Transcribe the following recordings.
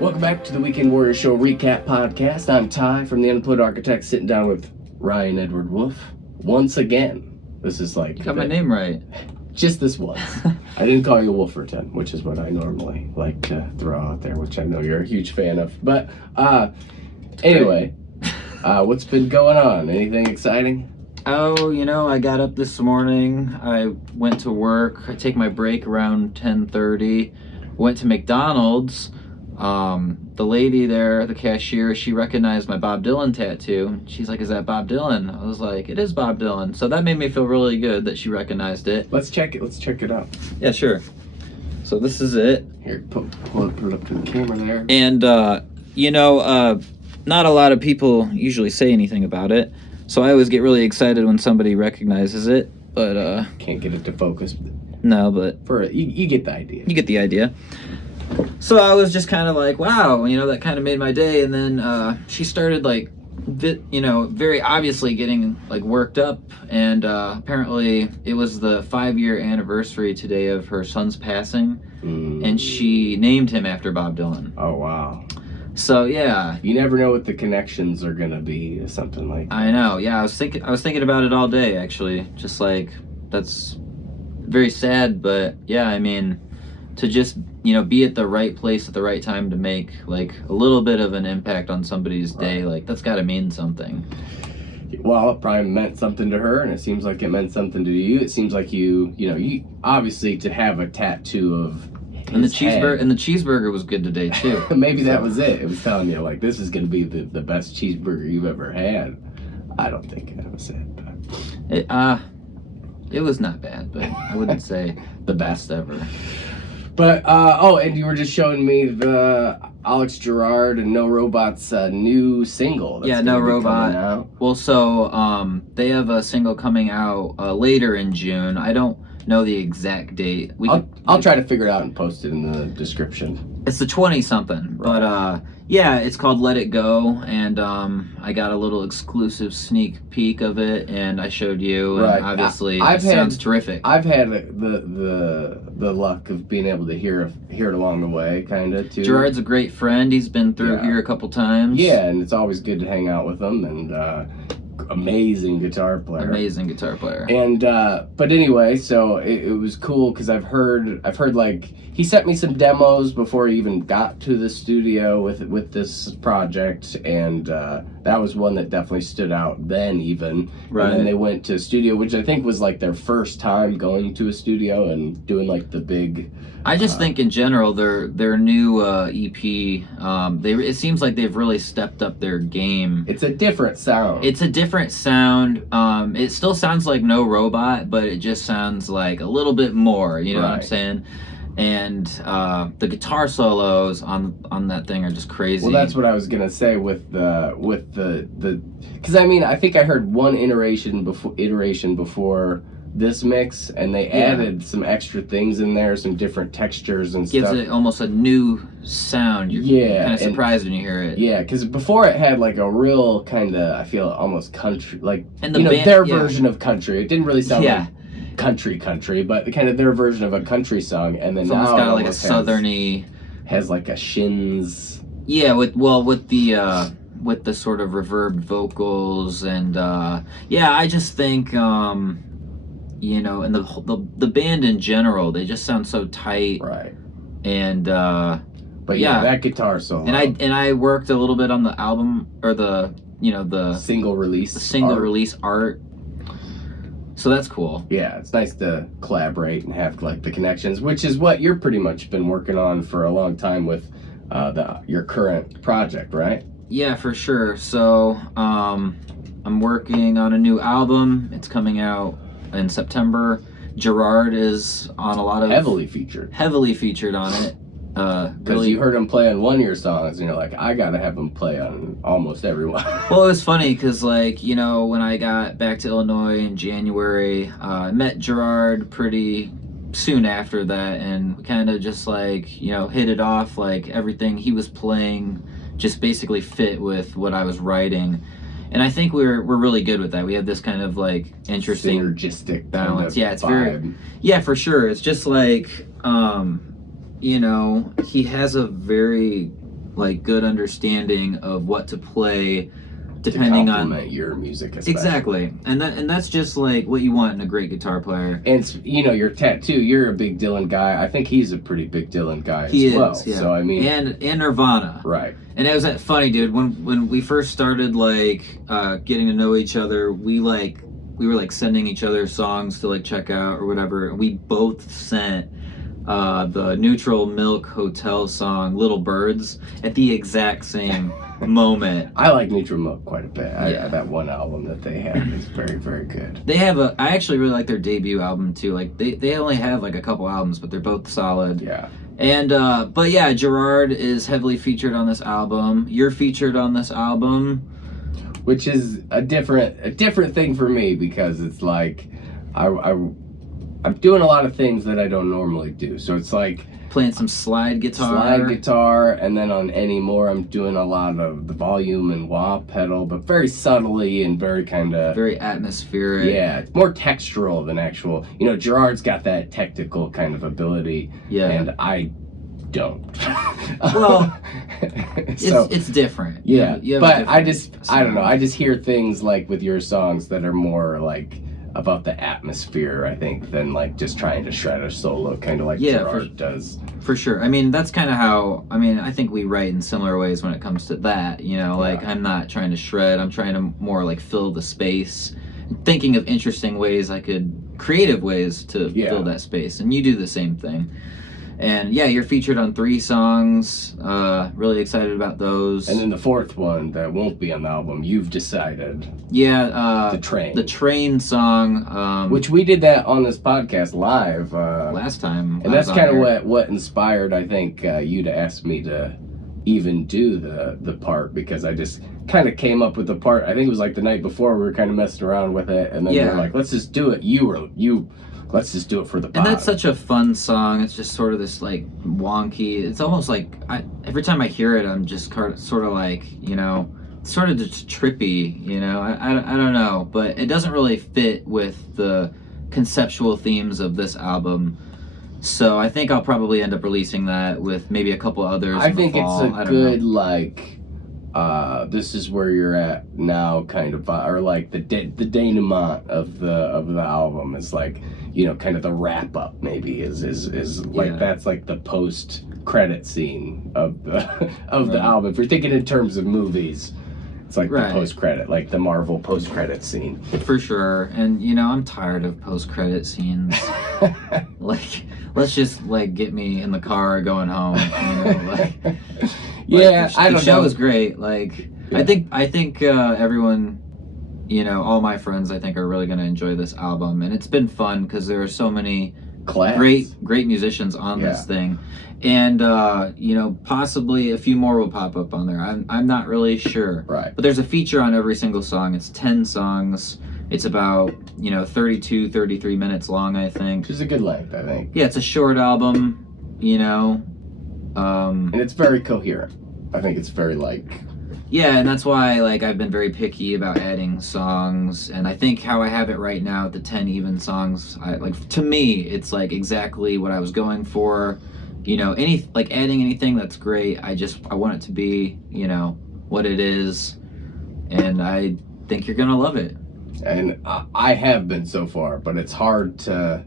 Welcome back to the Weekend Warrior Show Recap Podcast. I'm Ty from the Unemployed Architect, sitting down with Ryan Edward Wolf once again. This is like... You got my name right. Just this once. I didn't call you Wolferton, which is what I normally like to throw out there, which I know you're a huge fan of. But anyway, what's been going on? Anything exciting? Oh, I got up this morning. I went to work. I take my break around 10:30. Went to McDonald's. The lady there, the cashier, she recognized my Bob Dylan tattoo. She's like, "Is that Bob Dylan?" I was like, "It is Bob Dylan." So that made me feel really good that she recognized it. Let's check it. Let's check it out. Yeah, sure. So this is it. Here, put it up to the camera there. And, not a lot of people usually say anything about it. So I always get really excited when somebody recognizes it. But, can't get it to focus. No, but... You get the idea. You get the idea. So I was just kind of like, wow, that kind of made my day. And then she started very obviously getting worked up. And apparently it was the 5-year anniversary today of her son's passing. And she named him after Bob Dylan. Oh, wow. So yeah. You never know what the connections are going to be or something like that. I know. Yeah, I was thinking about it all day, actually. Just that's very sad, but yeah, I mean, to just be at the right place at the right time to make a little bit of an impact on somebody's day, that's got to mean something. Well, it probably meant something to her, and it seems like it meant something to you. It seems like you obviously to have a tattoo of and the cheeseburger was good today too. Maybe that was it. It was telling you this is going to be the best cheeseburger you've ever had. I don't think that was it. But it was not bad, but I wouldn't say the best ever. But, and you were just showing me the Alex Gerard and NoRobot's new single. Yeah, NoRobot. Well, so they have a single coming out later in June. I don't know the exact date. I'll try to figure it out and post it in the description. It's the 20-something, but yeah, it's called Let It Go, and I got a little exclusive sneak peek of it, and I showed you, and obviously it sounds terrific. I've had the luck of being able to hear it along the way, kind of, too. Gerard's a great friend. He's been through here a couple times. Yeah, and it's always good to hang out with him, and amazing guitar player. And but anyway, so it was cool because I've heard he sent me some demos before he even got to the studio with this project, and that was one that definitely stood out then even. Right. And then they went to a studio, which I think was their first time going to a studio and doing the big. I just think in general their new EP, it seems like they've really stepped up their game. It's a different sound. It still sounds like NoRobot, but it just sounds like a little bit more. You know what I'm saying? And the guitar solos on that thing are just crazy. Well, that's what I was gonna say with the because I think I heard one iteration before this mix, and they added some extra things in there, some different textures and stuff. Gives it almost a new sound. You're kind of surprised when you hear it. Yeah, because before it had a real kind of, I feel almost country, and their version of country. It didn't really sound like country, but kind of their version of a country song. And then it's now almost got a southerny, has a shins. Yeah, with the sort of reverb vocals, and I just think and the band in general, they just sound so tight. Right. And but that guitar solo. And I worked a little bit on the album, or the single release. The single release art. So that's cool. Yeah, it's nice to collaborate and have the connections, which is what you're pretty much been working on for a long time with your current project, right? Yeah, for sure. So I'm working on a new album. It's coming out in September. Gerard is on a lot of heavily featured on it. Because you heard him play on one of your songs, and you're like, I gotta have him play on almost everyone. Well, it was funny because when I got back to Illinois in January, I met Gerard pretty soon after that, and we kind of just hit it off. Everything he was playing just basically fit with what I was writing. And I think we're really good with that. We have this kind of interesting synergistic balance. Kind of it's vibe. For sure. It's just he has a very like good understanding of what to play depending to on complement your music, especially. Exactly, and that's just like what you want in a great guitar player. And your tattoo, you're a big Dylan guy. I think he's a pretty big Dylan guy he as well. Is, yeah. So I mean, and Nirvana, right? And it was that funny, dude. When we first started like getting to know each other, we were like sending each other songs to like check out or whatever. We both sent the Neutral Milk Hotel song "Little Birds" at the exact same moment. I like Neutral Milk quite a bit. That one album that they have is very, very good. They have I actually really like their debut album too. Like they only have like a couple albums, but they're both solid. Yeah. And but yeah, Gerard is heavily featured on this album. You're featured on this album, which is a different thing for me, because it's like I'm doing a lot of things that I don't normally do. So it's like playing some slide guitar, and then on Any More I'm doing a lot of the volume and wah pedal, but very subtly and very kind of very atmospheric. Yeah, it's more textural than actual. Gerard's got that technical kind of ability, and I don't. Well, it's different. Yeah, but I don't know. I just hear things like with your songs that are more like about the atmosphere, I think, than like just trying to shred a solo, kind of like Gerard does. For sure. I mean, that's kind of how, I think we write in similar ways when it comes to that, like I'm not trying to shred, I'm trying to more like fill the space, thinking of interesting ways creative ways to fill that space, and you do the same thing. And yeah, you're featured on 3 songs. Really excited about those. And then the 4th one that won't be on the album, you've decided. Yeah, The Train. The Train song. Which we did that on this podcast live. Last time. And that's kind of what inspired, I think, you to ask me to even do the part, because I just kind of came up with the part. I think it was like the night before we were kind of messing around with it. And then we were like, let's just do it. Let's just do it for the pod. And that's such a fun song. It's just sort of this like wonky. It's almost like every time I hear it, I'm just sort of like, sort of just trippy. I don't know, but it doesn't really fit with the conceptual themes of this album. So I think I'll probably end up releasing that with maybe a couple others. I think it's a good like. This is where you're at now, kind of, or like the denouement of the album is like, kind of the wrap up maybe is like that's like the post credit scene of the album. If you're thinking in terms of movies, it's like the post credit, like the Marvel post credit scene. For sure, and I'm tired of post credit scenes. Like, let's just like get me in the car going home. Yeah, I don't know. The show is great. Like, I think everyone, all my friends, I think, are really going to enjoy this album, and it's been fun because there are so many great musicians on this thing, and possibly a few more will pop up on there. I'm not really sure, right? But there's a feature on every single song. It's 10 songs. It's about 33 minutes long, I think. Which is a good length, I think. Yeah, it's a short album. And it's very coherent. I think it's very yeah, and that's why I've been very picky about adding songs, and I think how I have it right now, the 10 even songs, to me it's exactly what I was going for. Adding anything, that's great. I want it to be what it is, and I think you're gonna love it. And I have been so far, but it's hard to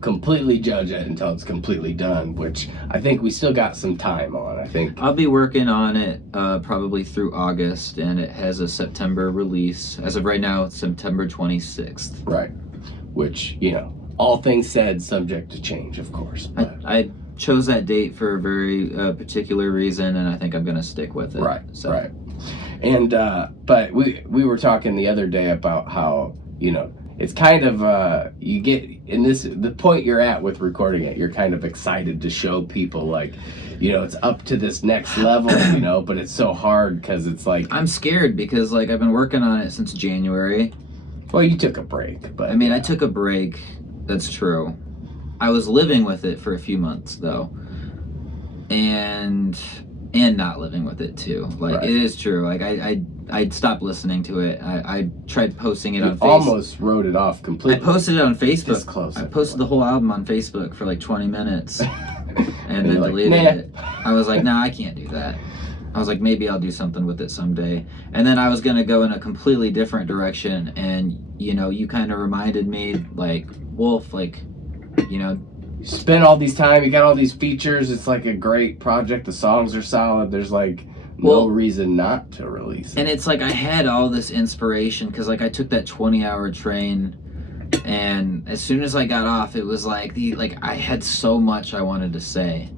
completely judge it until it's completely done, which I think we still got some time on. I think I'll be working on it probably through August, and it has a September release. As of right now, it's September 26th. Right. Which, all things said, subject to change, of course. But I chose that date for a very particular reason, and I think I'm going to stick with it. Right, right. And, but we were talking the other day about how, it's kind of, you get, in the point you're at with recording it, you're kind of excited to show people, it's up to this next level, but it's so hard because it's I'm scared because, I've been working on it since January. Well, you took a break, but... I took a break, that's true. I was living with it for a few months, though. And not living with it, too. It is true. I stopped listening to it. I tried posting it on Facebook. Almost wrote it off completely. I posted it on Facebook. This close. I posted the whole album on Facebook for 20 minutes and then deleted it. I was like, no, I can't do that. I was like, maybe I'll do something with it someday. And then I was going to go in a completely different direction. And, you know, you kind of reminded me, like, Wolf, like, you know. You spent all these time, you got all these features. It's like a great project. The songs are solid. There's like no reason not to release it. And it's like I had all this inspiration because, like, I took that 20-hour train. And as soon as I got off, it was like I had so much I wanted to say.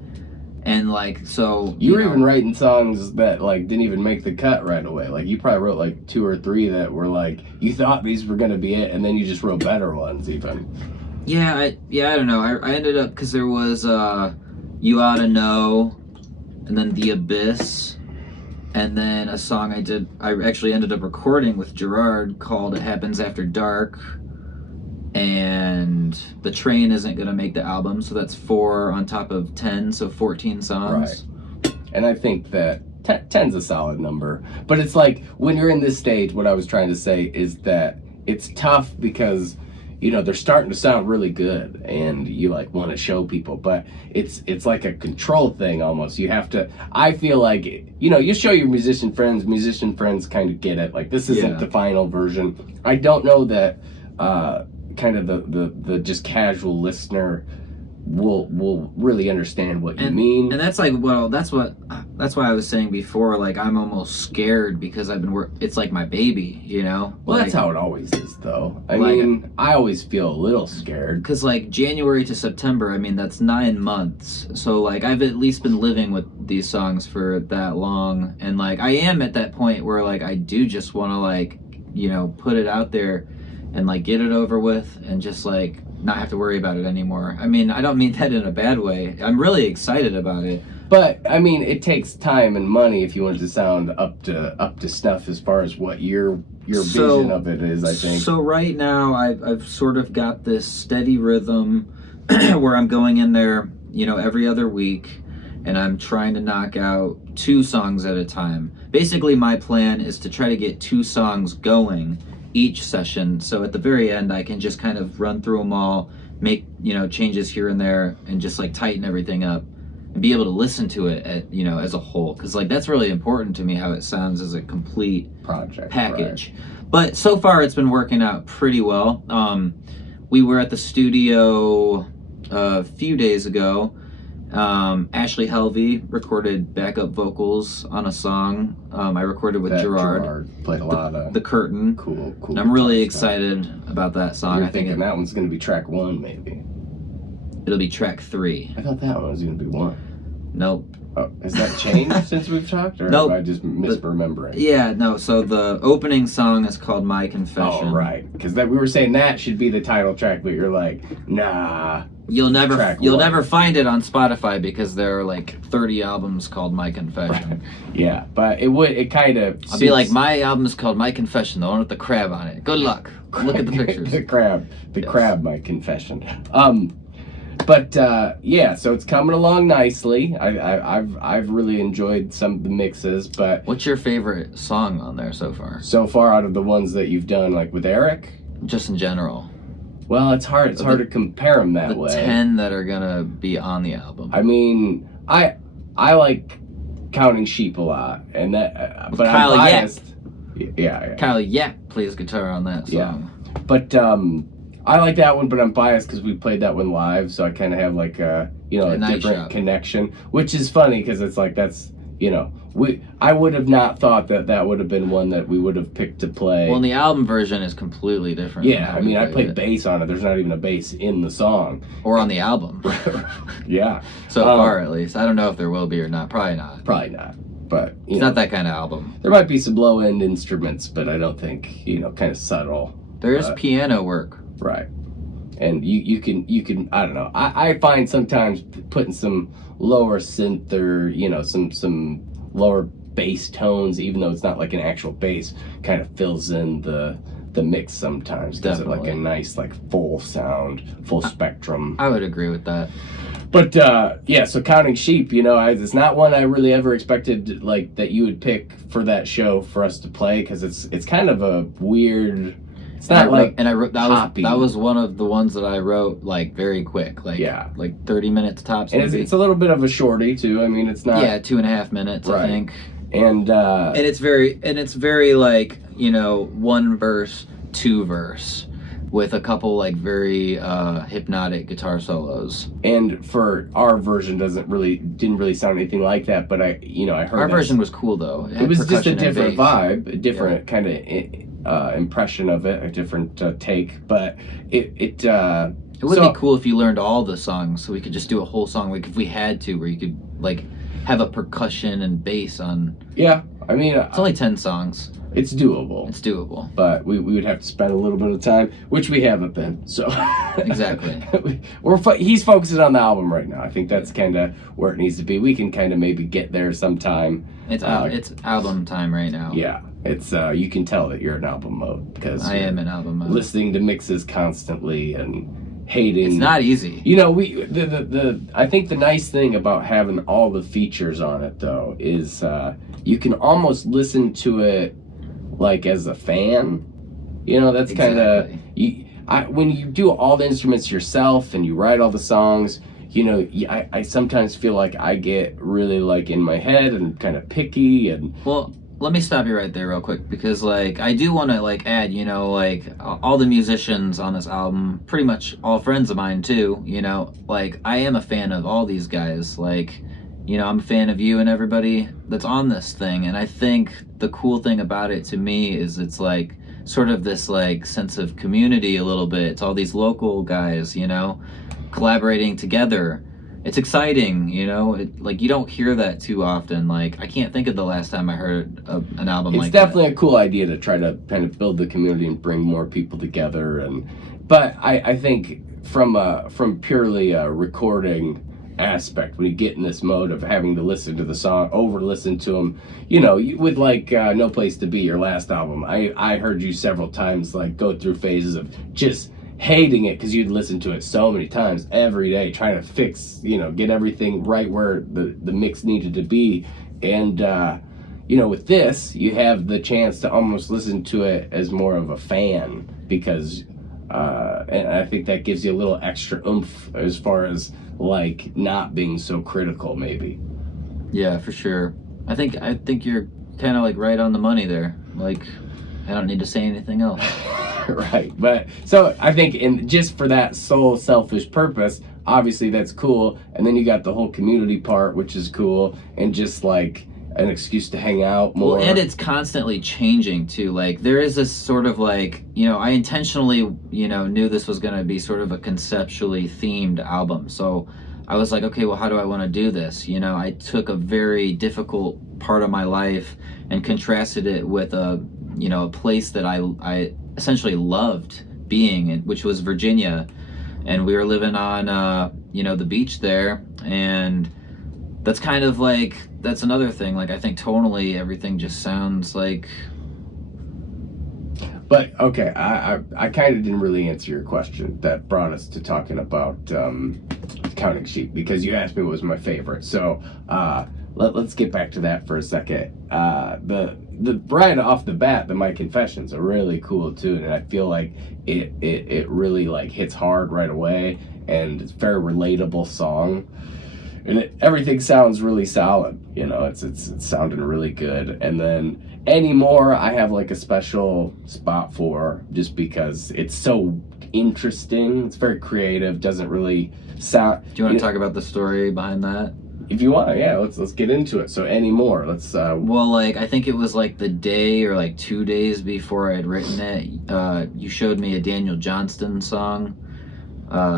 And like, so you were even writing songs that like didn't even make the cut right away. Like you probably wrote like 2 or 3 that were like you thought these were gonna be it, and then you just wrote better ones even. Yeah, I don't know. I ended up because there was You Oughta Know, and then The Abyss, and then a song I actually ended up recording with Gerard called It Happens After Dark. And The Train isn't going to make the album, so that's 4 on top of 10, so 14 songs. Right. And I think that 10's a solid number. But it's like, when you're in this stage, what I was trying to say is that it's tough because, you know, they're starting to sound really good, and you, like, want to show people. But it's like a control thing almost. You have to, I feel like, you know, you show your musician friends kind of get it. Like, this isn't the final version. I don't know that... kind of the just casual listener will really understand what you mean. And that's like, well, that's why I was saying before, like, I'm almost scared because I've been it's like my baby, you know? Well, like, that's how it always is, though. I mean, I always feel a little scared. Because, like, January to September, I mean, that's 9 months. So, like, I've at least been living with these songs for that long. And, like, I am at that point where, like, I do just want to, like, you know, put it out there and like get it over with and just like not have to worry about it anymore. I mean, I don't mean that in a bad way. I'm really excited about it. But I mean, it takes time and money if you want it to sound up to snuff as far as what your vision of it is, I think. So right now I've sort of got this steady rhythm where I'm going in there, you know, every other week, and I'm trying to knock out 2 songs at a time. Basically, my plan is to try to get 2 songs going each session, so at the very end I can just kind of run through them all, make, you know, changes here and there, and just like tighten everything up and be able to listen to it at, you know, as a whole, because like that's really important to me, how it sounds as a complete project package. Right. But so far it's been working out pretty well. We were at the studio a few days ago. Ashley Helvey recorded backup vocals on a song I recorded with Gerard. Played a lot of The Curtain. Cool. And I'm really excited about that song. I think that one's going to be track 1, maybe. It'll be track 3. I thought that one was going to be 1. Nope. Oh, has that changed since we've talked, or nope. am I just misremembering? Yeah, no. So the opening song is called My Confession. Oh, right. Because we were saying that should be the title track, but you're like, nah. You'll never find it on Spotify because there are like 30 albums called My Confession. Right. Yeah, but it kind of. I'll be like, my album is called My Confession, the one with the crab on it. Good luck. Look at the pictures. the crab, My Confession. But yeah, so it's coming along nicely. I've really enjoyed some of the mixes. But what's your favorite song on there so far? So far, out of the ones that you've done, like with Eric, just in general. Well, it's hard. It's hard to compare them that way. The 10 that are gonna be on the album. I mean, I like Counting Sheep a lot, and that. But Kyle I'm biased. Yeah. Kyle Yap plays guitar on that song. Yeah. But I like that one, but I'm biased because we played that one live, so I kind of have like a different connection, which is funny because it's like that's I would have not thought that would have been one that we would have picked to play. Well, and the album version is completely different. Yeah, I mean, I played bass on it. There's not even a bass in the song or on the album. Yeah, so far at least. I don't know if there will be or not. Probably not. But it's not that kind of album. There might be some low end instruments, but I don't think kind of subtle. There is piano work. Right. And you can I don't know. I find sometimes putting some lower synth or some lower bass tones, even though it's not like an actual bass, kind of fills in the mix sometimes. Gives it like a nice like full sound, full spectrum. I would agree with that. But yeah, so Counting Sheep, it's not one I really ever expected like that you would pick for that show for us to play, because it's kind of a weird. It's not I wrote that was one of the ones that I wrote like very quick, like 30 minutes tops. And it's a little bit of a shorty too. I mean, it's not 2.5 minutes, I think. And it's very like, you know, one verse, two verse, with a couple like very hypnotic guitar solos. And for our version, didn't really sound anything like that. But I heard our version was cool though. It was just a different vibe, a different kind of impression of it, a different take. But it would be cool if you learned all the songs, so we could just do a whole song, like if we had to, where you could like have a percussion and bass on. Yeah, I mean, it's only 10 songs. It's doable. It's doable. But we would have to spend a little bit of time, which we haven't been. So exactly. He's focusing on the album right now. I think that's kind of where it needs to be. We can kind of maybe get there sometime. It's album time right now. Yeah. It's you can tell that you're in album mode because I am in album mode. Listening to mixes constantly and hating. It's not easy. You know, I think the nice thing about having all the features on it though is you can almost listen to it like as a fan. You know, that's kind of when you do all the instruments yourself and you write all the songs, you know, I sometimes feel like I get really like in my head and kind of picky. And well, let me stop you right there real quick, because like I do want to like add, you know, like all the musicians on this album, pretty much all friends of mine too, you know, like I am a fan of all these guys. Like, you know, I'm a fan of you and everybody that's on this thing. And I think the cool thing about it to me is it's like sort of this like sense of community a little bit. It's all these local guys, you know, collaborating together. It's exciting, you know, like you don't hear that too often. Like I can't think of the last time I heard an album like that. It's definitely a cool idea to try to kind of build the community and bring more people together. But I think from purely a recording aspect, when you get in this mode of having to listen to the song, listen to them, you know, with like No Place to Be, your last album, I heard you several times like go through phases of just hating it because you'd listen to it so many times every day, trying to fix, you know, get everything right where the mix needed to be. And you know, with this, you have the chance to almost listen to it as more of a fan, because and I think that gives you a little extra oomph as far as like not being so critical, maybe. Yeah, for sure. I think you're kind of like right on the money there. Like I don't need to say anything else. Right, but so I think just for that sole selfish purpose, obviously that's cool. And then you got the whole community part, which is cool, and just like an excuse to hang out more. Well, and it's constantly changing too. Like there is this sort of like, you know, I intentionally, you know, knew this was going to be sort of a conceptually themed album. So I was like, okay, well, how do I want to do this? You know, I took a very difficult part of my life and contrasted it with a place that I essentially loved being in, which was Virginia. And we were living on, the beach there. And that's kind of like, that's another thing. Like, I think tonally everything just sounds like... But, okay, I kind of didn't really answer your question that brought us to talking about Counting Sheep, because you asked me what was my favorite. So, let's get back to that for a second. The right off the bat, My Confession's a really cool tune, and I feel like it really like hits hard right away, and it's a very relatable song, and everything sounds really solid. You know, it's sounding really good. And then Anymore, I have like a special spot for, just because it's so interesting. It's very creative. Doesn't really sound. Do you want to talk about the story behind that? If you want, yeah, let's get into it. So Anymore, let's. Well, like I think it was like the day or like 2 days before I had written it. You showed me a Daniel Johnston song,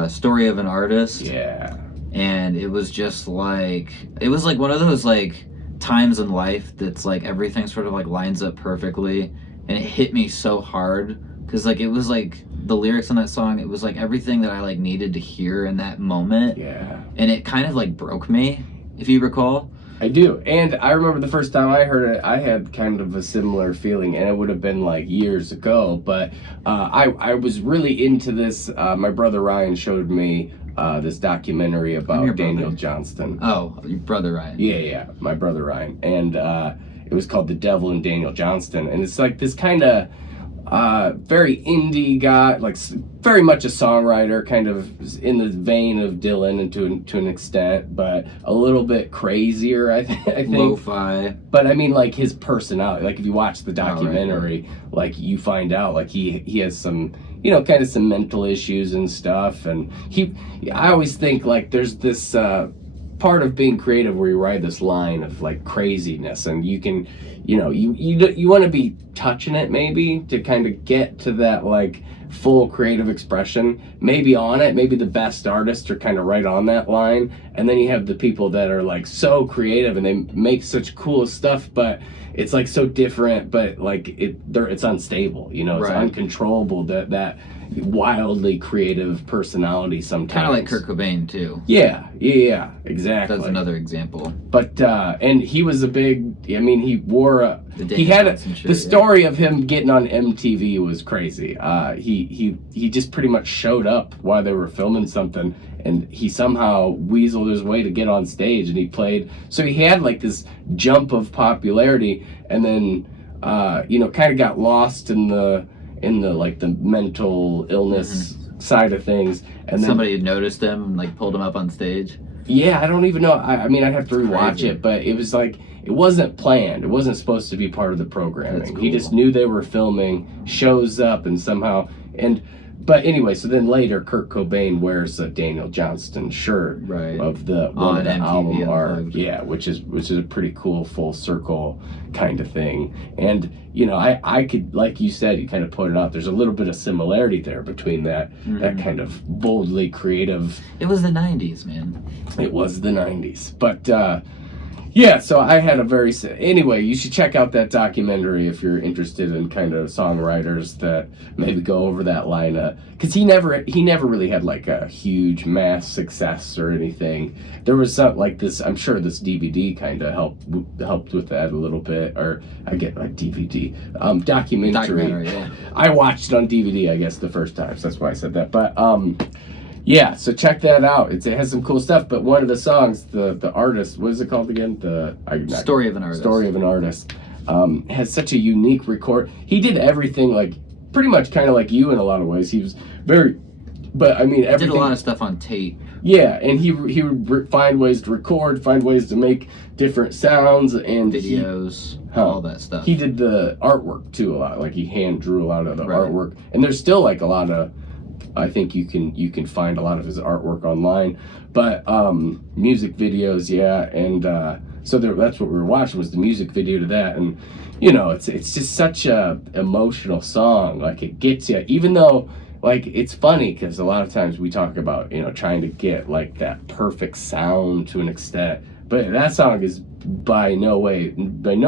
"Story of an Artist." Yeah. And it was just like, it was like one of those like times in life that's like everything sort of like lines up perfectly, and it hit me so hard because like it was like the lyrics on that song, it was like everything that I like needed to hear in that moment. Yeah. And it kind of like broke me, if you recall. I do. And I remember the first time I heard it, I had kind of a similar feeling, and it would have been like years ago, but I was really into this. My brother Ryan showed me this documentary about Daniel Johnston. Oh, your brother Ryan. Yeah, my brother Ryan. And it was called The Devil and Daniel Johnston. And it's like this kind of very indie guy, like very much a songwriter, kind of in the vein of Dylan and to an extent, but a little bit crazier, I think. Lo-fi. But I mean, like his personality, like if you watch the documentary, like you find out like he has some, you know, kind of some mental issues and stuff, and I always think like there's this part of being creative where you ride this line of like craziness, and you can, you know, you want to be touching it maybe to kind of get to that like full creative expression, maybe on it. Maybe the best artists are kind of right on that line, and then you have the people that are like so creative and they make such cool stuff, but it's like so different, but like it's unstable, you know, it's uncontrollable, that wildly creative personality sometimes. Kind of like Kurt Cobain too. Yeah, exactly. That's another example. But and he was a big, I mean, he wore the story of him getting on MTV was crazy. He just pretty much showed up while they were filming something, and he somehow weaseled his way to get on stage, and he played. So he had like this jump of popularity, and then you know, kind of got lost in the like the mental illness side of things, and then somebody had noticed him and like pulled him up on stage. Yeah, I don't even know. I mean, I'd have to rewatch it, but it was like it wasn't planned. It wasn't supposed to be part of the programming. Cool. He just knew they were filming, shows up, and somehow But anyway, so then later, Kurt Cobain wears a Daniel Johnston shirt of the one of the album art, which is a pretty cool full circle kind of thing. And you know, I could, like you said, you kind of put it out. There's a little bit of similarity there between that kind of boldly creative. It was the '90s, man. It was the '90s, but. Yeah, so I had a very... Anyway, you should check out that documentary if you're interested in kind of songwriters that maybe go over that line. Because he never really had like a huge mass success or anything. There was some like this, I'm sure this DVD kind of helped with that a little bit. Or I get a DVD. Documentary. Yeah. I watched it on DVD, I guess, the first time. So that's why I said that. But... yeah, so check that out. It has some cool stuff, but one of the songs, the artist, what is it called again? Story of an Artist. Story of an Artist has such a unique record. He did everything like pretty much kind of like you in a lot of ways. He was very, but I mean everything. Did a lot of stuff on tape. Yeah, and he would find ways to record, find ways to make different sounds and videos, all that stuff. He did the artwork too a lot. Like he hand drew a lot of the artwork, and there's still like a lot of. I think you can find a lot of his artwork online, but music videos, and so that's what we were watching was the music video to that, and you know it's just such a emotional song. Like it gets you, even though like it's funny because a lot of times we talk about, you know, trying to get like that perfect sound to an extent, but that song is by no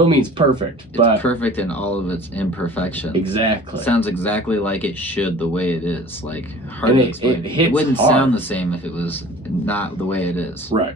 means perfect. But it's perfect in all of its imperfections. Exactly. It sounds exactly like it should the way it is. Like hard and to explain. It wouldn't sound the same if it was not the way it is. Right.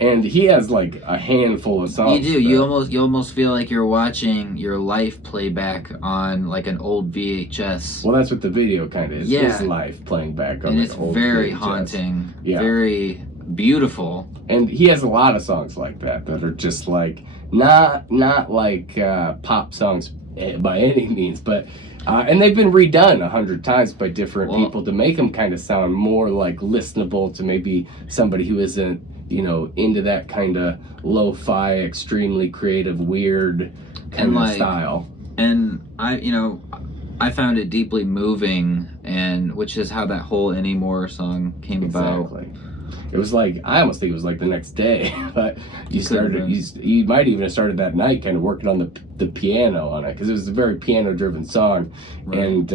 And he has like a handful of songs. You do. You almost feel like you're watching your life play back on like an old VHS. Well, that's what the video kind of is. Yeah. His life playing back on an old VHS. And it's very haunting. Yeah. Very beautiful. And he has a lot of songs like that are just like not like pop songs by any means, but and they've been redone 100 times by different people to make them kind of sound more like listenable to maybe somebody who isn't, you know, into that kind of lo-fi, extremely creative, weird kind of style. And I found it deeply moving, and which is how that whole Anymore song came about. It was like, I almost think it was like the next day, but you might even have started that night kind of working on the piano on it, because it was a very piano-driven song, and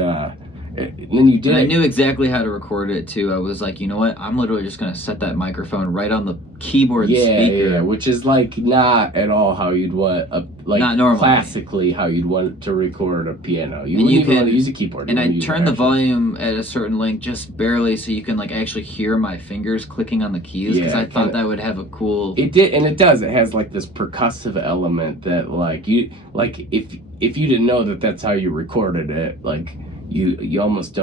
then you did and I knew exactly how to record it, too. I was like, you know what, I'm literally just going to set that microphone right on the keyboard speaker. Yeah, which is like not at all how you'd want, not normally. Classically how you'd want to record a piano. You wouldn't even want to use a keyboard. And I turned the volume at a certain length just barely so you can like actually hear my fingers clicking on the keys, because I thought that would have a cool... It did, and it does. It has like this percussive element that like if you didn't know that that's how you recorded it, like you almost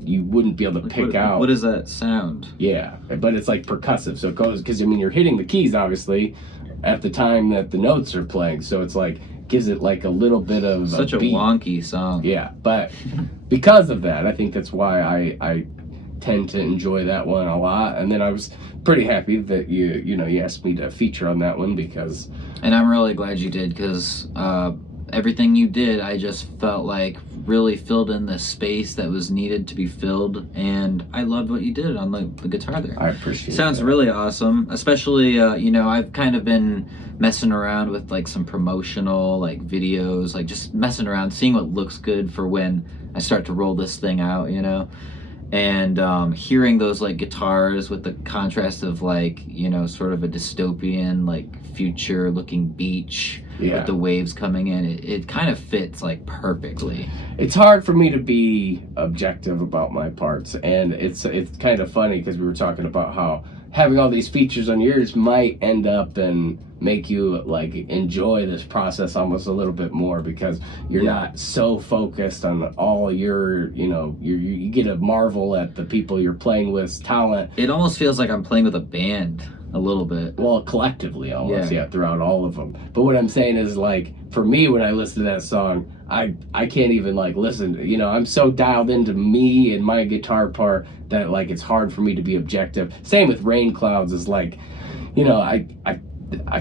you wouldn't be able to pick out. What is that sound? Yeah, but it's like percussive, so it goes, because I mean you're hitting the keys obviously at the time that the notes are playing, so it's like gives it like a little bit of such a wonky song. Yeah, but because of that, I think that's why I tend to enjoy that one a lot. And then I was pretty happy that you asked me to feature on that one because. And I'm really glad you did because everything you did, I just felt like really filled in the space that was needed to be filled, and I loved what you did on the guitar there. I appreciate it. Sounds really awesome, especially I've kind of been messing around with like some promotional like videos, like just messing around, seeing what looks good for when I start to roll this thing out, and hearing those like guitars with the contrast of like sort of a dystopian like future looking beach with the waves coming in, it kind of fits like perfectly. It's hard for me to be objective about my parts, and it's kind of funny because we were talking about how having all these features on yours might end up and make you like enjoy this process almost a little bit more because you're not so focused on all your you get to marvel at the people you're playing with's talent. It almost feels like I'm playing with a band a little bit. Well, collectively almost, throughout all of them. But what I'm saying is, like, for me, when I listen to that song, I can't even, like, listen. I'm so dialed into me and my guitar part that, like, it's hard for me to be objective. Same with Rain Clouds is, like, I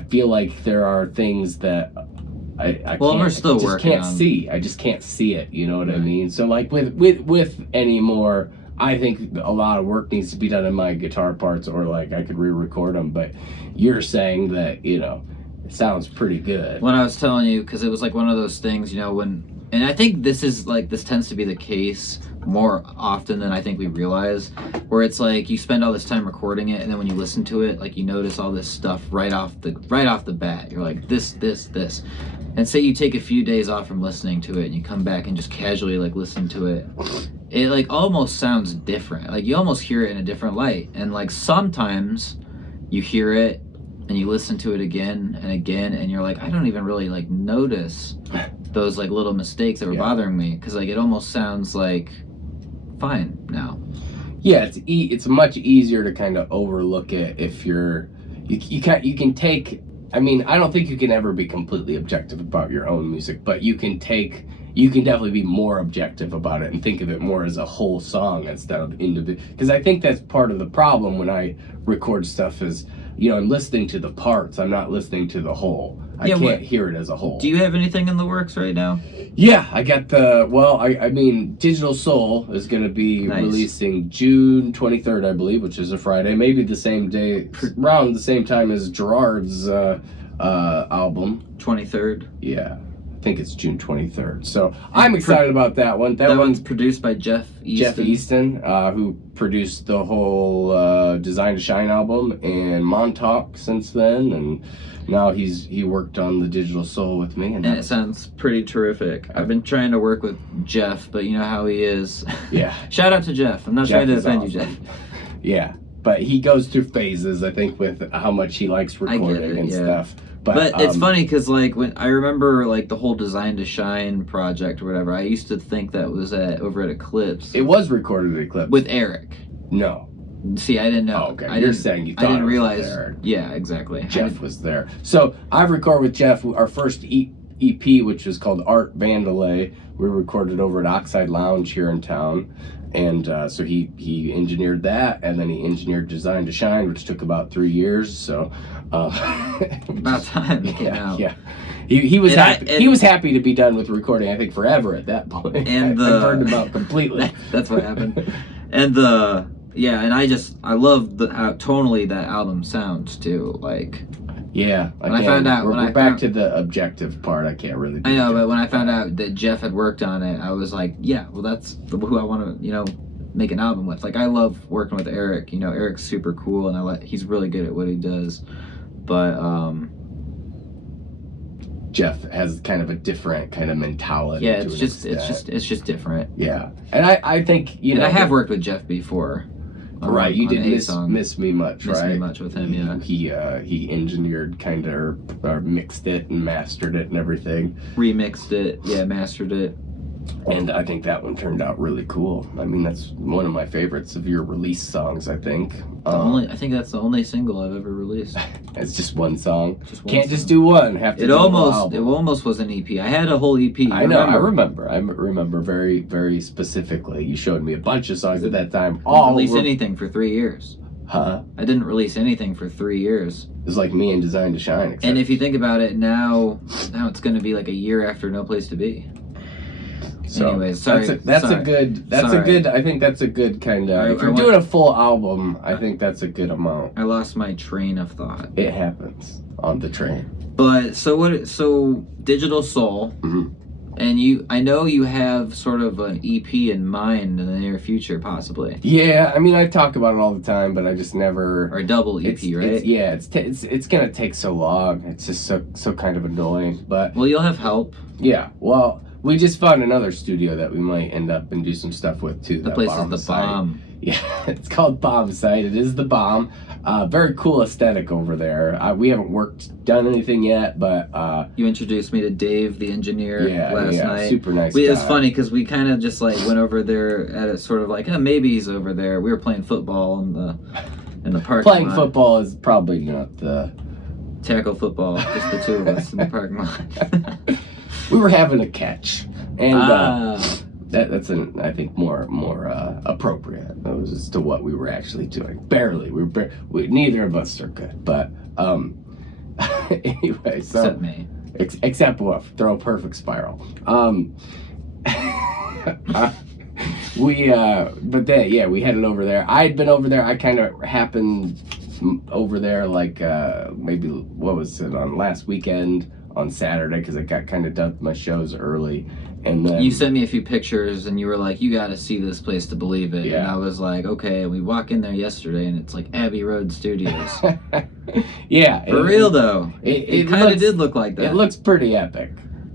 feel like there are things that I can't see. I just can't see it, you know what I mean? So, like, with Anymore, I think a lot of work needs to be done in my guitar parts, or like I could re-record them. But you're saying that it sounds pretty good. When I was telling you, because it was like one of those things, and I think this tends to be the case more often than I think we realize, where it's like you spend all this time recording it, and then when you listen to it, like you notice all this stuff right off the bat. You're like this, and say you take a few days off from listening to it, and you come back and just casually like listen to it. It like almost sounds different. Like you almost hear it in a different light. And like sometimes you hear it and you listen to it again and again, and you're like, I don't even really like notice those like little mistakes that were bothering me, because like it almost sounds like fine now. Yeah, it's much easier to kind of overlook it if you can take. I mean, I don't think you can ever be completely objective about your own music, but you can definitely be more objective about it and think of it more as a whole song instead of individual. Because I think that's part of the problem when I record stuff is, I'm listening to the parts. I'm not listening to the whole. I can't hear it as a whole. Do you have anything in the works right now? Yeah, I got Digital Soul is going to be releasing June 23rd, I believe, which is a Friday. Maybe the same day, around the same time as Gerard's album. 23rd? Yeah. I think it's June 23rd. So I'm excited about that one. That one's produced by Jeff Easton. Who produced the whole Design to Shine album and Montauk since then, and now he worked on the Digital Soul with me, and it sounds pretty terrific. I've been trying to work with Jeff, but you know how he is. Yeah. Shout out to Jeff. I'm not trying to offend you, Jeff. Yeah, but he goes through phases, I think, with how much he likes recording and stuff. But it's funny because like when I remember like the whole Design to Shine project or whatever, I used to think that was over at Eclipse. It was recorded at Eclipse with Eric. No. See, I didn't know. Oh, okay. You're saying you thought I didn't realize. Was Eric. Yeah, exactly. Jeff was there. So I've recorded with Jeff our first EP, which was called Art Vandalay. We recorded over at Oxide Lounge here in town. And so he engineered that, and then he engineered Design to Shine, which took about 3 years. So about time it came out. Yeah, he was happy. He was happy to be done with recording. I think forever at that point. And I burned him out completely. That's what happened. And I love tonally that album sounds too. Like. Yeah, when I found out, we're back to the objective part. I can't really. I know, but when I found out that Jeff had worked on it, I was like, yeah, well, that's who I want to, make an album with. Like, I love working with Eric. Eric's super cool, and he's really good at what he does. But Jeff has kind of a different kind of mentality. Yeah, it's just different. Yeah, and I think And I have worked with Jeff before. Right, you didn't miss me much, right? Miss me much with him, yeah. He engineered kind of, or mixed it and mastered it and everything. Remixed it, yeah, mastered it. And I think that one turned out really cool. I mean, that's one of my favorites of your release songs, I think. I think that's the only single I've ever released. It's just one song. Can't song. Just do one. Have to. It almost was an EP. I had a whole EP. I know. Remember. I remember very, very specifically. You showed me a bunch of songs at that time. I didn't release anything for 3 years. Huh? I didn't release anything for 3 years. It was like me and Design to Shine. And if you think about it, now it's going to be like a year after No Place to Be. So anyways, sorry. That's a good. I think that's a good kind of. If you're doing a full album, I think that's a good amount. I lost my train of thought. It happens on the train. But so Digital Soul, and I know you have sort of an EP in mind in the near future, possibly. Yeah, I mean, I talk about it all the time, but I just never. Or a double EP, right? It's gonna take so long. It's just so kind of annoying. But well, you'll have help. Yeah, well. We just found another studio that we might end up and do some stuff with too. The place is the Bomb. Yeah, it's called Bomb Site. It is the Bomb. Very cool aesthetic over there. We haven't done anything yet, but you introduced me to Dave, the engineer, last night. Super nice guy. It was funny because we kind of just like went over there at it, sort of like, maybe he's over there. We were playing football in the parking lot. Playing football is probably not the tackle football. Just the two of us in the parking lot. We were having a catch, and that's I think more appropriate as to what we were actually doing. Barely, neither of us are good, but anyway. So except me. Except what? Throw a perfect spiral. We headed over there. I had been over there. I kind of happened over there like maybe what was it on last weekend. On Saturday because I got kind of done with my shows early, and then you sent me a few pictures and you were like, you got to see this place to believe it. Yeah. And I was like, okay. And we walk in there yesterday and it's like Abbey Road Studios. Yeah, for real though. It kind of did look like that. It looks pretty epic,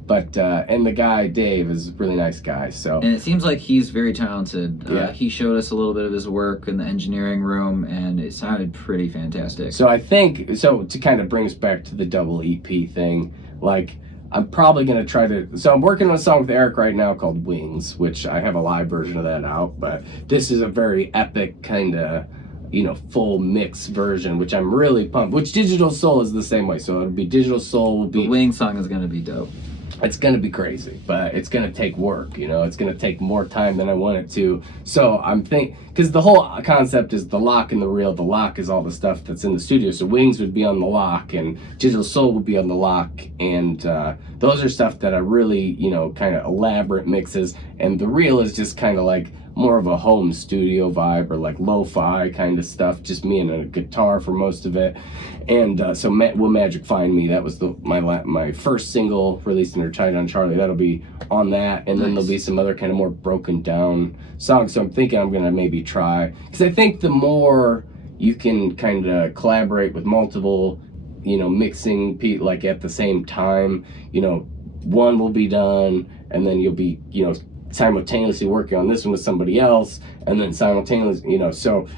but and the guy Dave is a really nice guy. So and it seems like he's very talented. Yeah. He showed us a little bit of his work in the engineering room and it sounded pretty fantastic. So I think to kind of bring us back to the double EP thing. Like, I'm probably going to try to... So I'm working on a song with Eric right now called Wings, which I have a live version of that out, but this is a very epic kind of, full mix version, which I'm really pumped. Which Digital Soul is the same way, so it'll be Digital Soul will be... The Wings song is going to be dope. It's going to be crazy, but it's going to take work, It's going to take more time than I want it to. So I'm thinking... Because the whole concept is the lock and the reel. The lock is all the stuff that's in the studio. So Wings would be on the lock, and Digital Soul would be on the lock. And those are stuff that are really, kind of elaborate mixes. And the reel is just kind of like more of a home studio vibe or like lo-fi kind of stuff. Just me and a guitar for most of it. And so Will Magic Find Me, that was my first single released under TyJon Charlie. That'll be on that. And then there'll be some other kind of more broken down songs. So I'm thinking I'm going to maybe try. Because I think the more you can kind of collaborate with multiple, mixing like at the same time, one will be done and then you'll be, simultaneously working on this one with somebody else and then simultaneously, so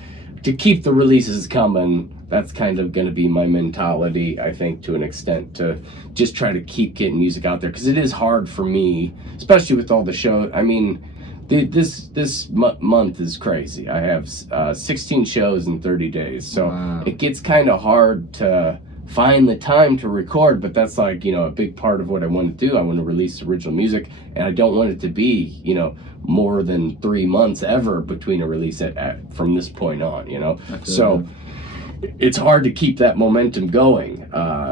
to keep the releases coming, that's kind of going to be my mentality, I think, to an extent, to just try to keep getting music out there. Because it is hard for me, especially with all the shows. I mean, this month is crazy. I have 16 shows in 30 days. So It gets kind of hard to find the time to record, but that's like, a big part of what I want to do. I want to release original music, and I don't want it to be, more than 3 months ever between a release from this point on, So it's hard to keep that momentum going,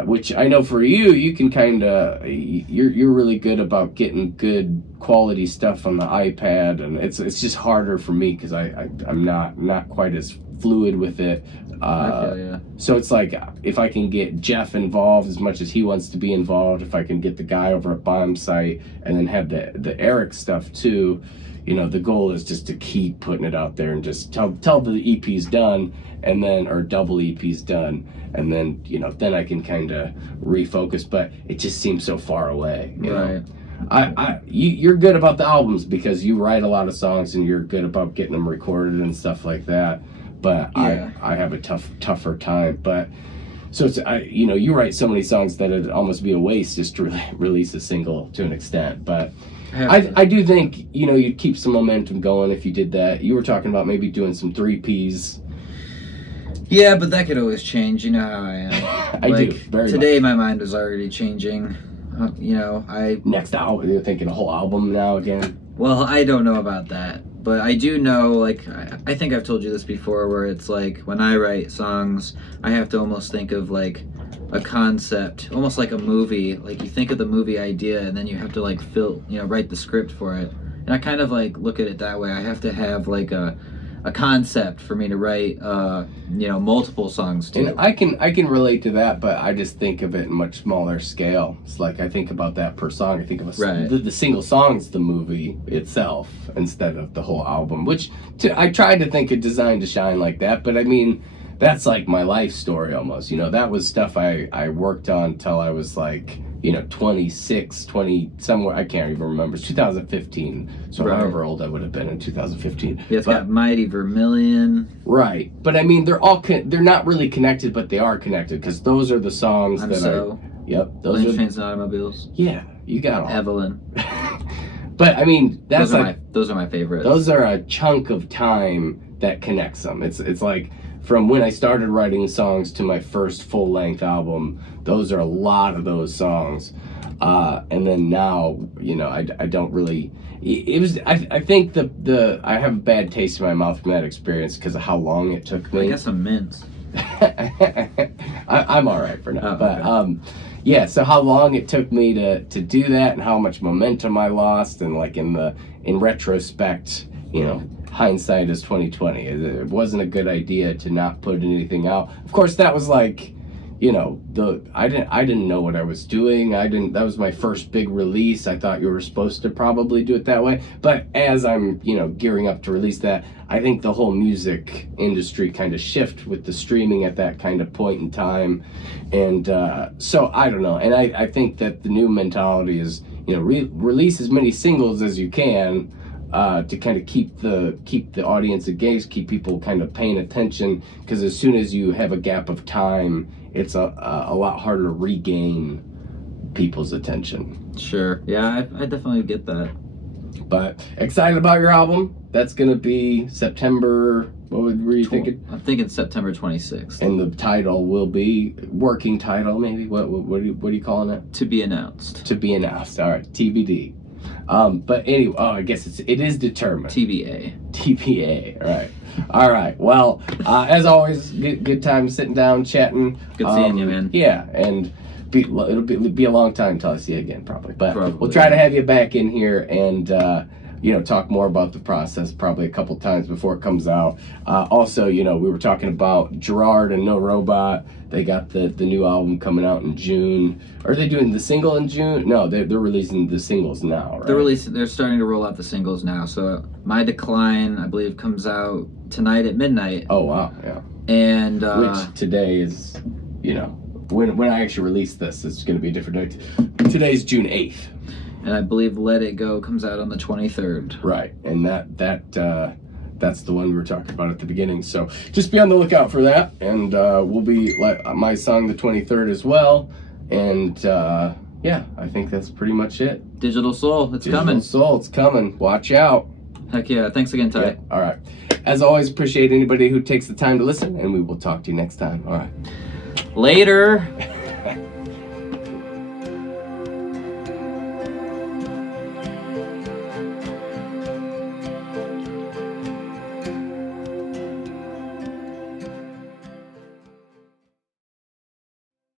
which I know for you can kind of, you're really good about getting good quality stuff on the iPad, and it's just harder for me because I'm not quite as fluid with it. I feel you. So it's like, if I can get Jeff involved as much as he wants to be involved, if I can get the guy over at Bomb Site and then have the Eric stuff too, the goal is just to keep putting it out there and just tell the EP's done, and then, or double EP's done, and then, then I can kind of refocus, but it just seems so far away, right. You're good about the albums because you write a lot of songs and you're good about getting them recorded and stuff like that. But yeah. I have a tougher time. But so it's you write so many songs that it'd almost be a waste just to release a single to an extent. But I do think, you'd keep some momentum going if you did that. You were talking about maybe doing some 3Ps. Yeah, but that could always change. You know how I am. I do, very today much. My mind was already changing. Next album, you're thinking a whole album now again? Well, I don't know about that. But I do know, like, I think I've told you this before, where it's like, when I write songs, I have to almost think of, like, a concept, almost like a movie. Like, you think of the movie idea, and then you have to, like, write the script for it. And I kind of, like, look at it that way. I have to have, like, a concept for me to write, multiple songs to. And I can relate to that, but I just think of it in much smaller scale. It's like I think about that per song. I think of the single song's the movie itself instead of the whole album. Which I tried to think of Design to Shine like that, but I mean, that's like my life story almost. That was stuff I worked on till I was like 26, 20, somewhere, I can't even remember. It's 2015, so however old I would have been in 2015. Yeah, it's got Mighty Vermilion. Right, but I mean, they're not really connected, but they are connected, because those are the songs Those Planes, are... Trains, and Automobiles. Yeah, you got all. Evelyn. But I mean, those are my favorites. Those are a chunk of time that connects them. It's like, from when I started writing songs to my first full-length album, those are a lot of those songs. And then now, I don't really... I think I have a bad taste in my mouth from that experience because of how long it took me. I guess some mints. I'm all right for now. But so how long it took me to do that, and how much momentum I lost, and like in retrospect, hindsight is 2020. It wasn't a good idea to not put anything out. Of course, that was like, I didn't know what I was doing. That was my first big release. I thought you were supposed to probably do it that way. But as I'm, gearing up to release that, I think the whole music industry kind of shifted with the streaming at that kind of point in time. And so I don't know. And I think that the new mentality is, release as many singles as you can, to kind of keep the audience engaged, keep people kind of paying attention, because as soon as you have a gap of time, it's a lot harder to regain people's attention. Sure. Yeah, I definitely get that. But excited about your album. That's going to be September... What were you thinking? I'm thinking September 26th. And the title will be... Working title, maybe? What are you calling it? To be announced. To be announced. All right. TBD. But anyway, I guess it is determined. TBA, all right. Well, as always, good time sitting down, chatting. Good seeing you, man. Yeah, and it'll be a long time until I see you again, probably. But we'll try to have you back in here and, talk more about the process probably a couple times before it comes out. Also, we were talking about Gerard and NoRobot. They got the new album coming out in June. Are they doing the single in June? No, they're releasing the singles now, right? They're starting to roll out the singles now. So My Decline, I believe, comes out tonight at midnight. Oh, wow, yeah. And which today is, when I actually release this, it's going to be a different day. Today's June 8th. And I believe Let It Go comes out on the 23rd. Right, and that's the one we were talking about at the beginning. So just be on the lookout for that, and we'll be my song the 23rd as well. And I think that's pretty much it. Digital Soul, it's coming. Digital Soul, it's coming. Watch out. Heck yeah! Thanks again, Ty. Yeah, all right. As always, appreciate anybody who takes the time to listen, and we will talk to you next time. All right. Later.